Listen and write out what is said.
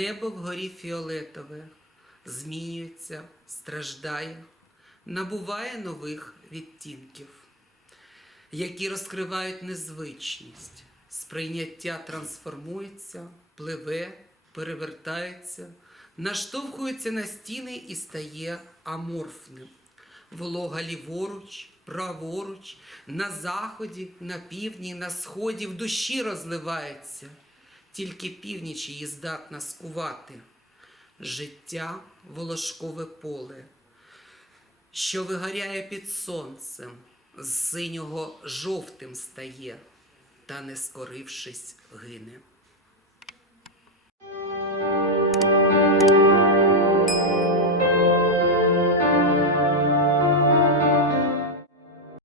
небо вгорі фіолетове, змінюється, страждає, набуває нових відтінків, які розкривають незвичність. Сприйняття трансформується, пливе, перевертається, наштовхується на стіни і стає аморфним. Волога ліворуч, праворуч, на заході, на півдні, на сході в душі розливається, тільки північ її здатна скувати. Життя волошкове поле, що вигоряє під сонцем, з синього жовтим стає, та не скорившись гине.